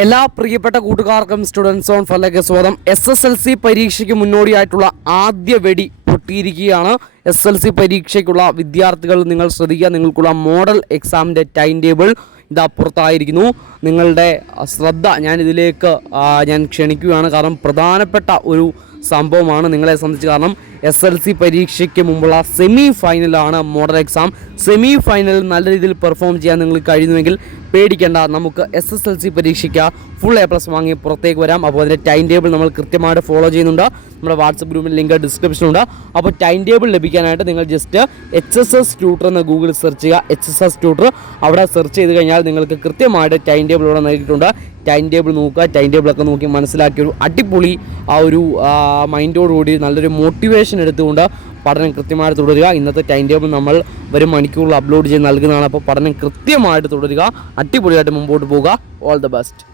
എല്ലാ പ്രിയപ്പെട്ട കൂട്ടുകാർക്കും സ്റ്റുഡൻസ് ഓൺ ഫലക്ക് സ്വാഗതം. SSLC പരീക്ഷയ്ക്ക് മുന്നോടിയായിട്ടുള്ള ആദ്യ വെടി പൊട്ടിയിരിക്കുകയാണ്. SSLC പരീക്ഷയ്ക്കുള്ള വിദ്യാർത്ഥികൾ നിങ്ങൾ ശ്രദ്ധിക്കുക, നിങ്ങൾക്കുള്ള മോഡൽ എക്സാമിൻ്റെ ടൈം ടേബിൾ ഇതാ പുറത്തായിരിക്കുന്നു. നിങ്ങളുടെ ശ്രദ്ധ ഞാനിതിലേക്ക് ക്ഷണിക്കുകയാണ്. കാരണം പ്രധാനപ്പെട്ട ഒരു സംഭവമാണ് നിങ്ങളെ സംബന്ധിച്ച്. കാരണം SSLC പരീക്ഷയ്ക്ക് മുമ്പുള്ള സെമി ഫൈനലാണ് മോഡൽ എക്സാം. സെമി ഫൈനലിൽ നല്ല രീതിയിൽ പെർഫോം ചെയ്യാൻ നിങ്ങൾക്ക് കഴിയുന്നുവെങ്കിൽ പേടിക്കേണ്ട, നമുക്ക് SSLC പരീക്ഷയ്ക്ക് ഫുൾ A+ വാങ്ങി പുറത്തേക്ക് വരാം. അപ്പോൾ അതിൻ്റെ ടൈം ടേബിൾ നമ്മൾ കൃത്യമായിട്ട് ഫോളോ ചെയ്യുന്നുണ്ട്. നമ്മുടെ വാട്സപ്പ് ഗ്രൂപ്പിൽ ലിങ്ക് ഡിസ്ക്രിപ്ഷനുണ്ട്. അപ്പോൾ ടൈം ടേബിൾ ലഭിക്കാനായിട്ട് നിങ്ങൾ ജസ്റ്റ് HSS ട്യൂട്ടർ എന്ന് ഗൂഗിളിൽ സെർച്ച് ചെയ്യുക. HSS ട്യൂട്ടർ അവിടെ സെർച്ച് ചെയ്ത് കഴിഞ്ഞാൽ നിങ്ങൾക്ക് കൃത്യമായിട്ട് ടൈം ടേബിൾ ഇവിടെ നൽകിയിട്ടുണ്ട്. ടൈം ടേബിൾ നോക്കുക, ടൈം ടേബിളൊക്കെ നോക്കി മനസ്സിലാക്കിയ ഒരു അടിപൊളി ഒരു മൈൻഡോടുകൂടി നല്ലൊരു മോട്ടിവേഷൻ എടുത്തുകൊണ്ട് പഠനം കൃത്യമായിട്ട് തുടരുക. ഇന്നത്തെ ടൈം ടേബിൾ നമ്മൾ വരും മണിക്കൂറിൽ അപ്ലോഡ് ചെയ്ത് നൽകുന്നതാണ്. അപ്പോൾ പഠനം കൃത്യമായിട്ട് തുടരുക, അടിപൊളിയായിട്ട് മുമ്പോട്ട് പോകുക. All the best.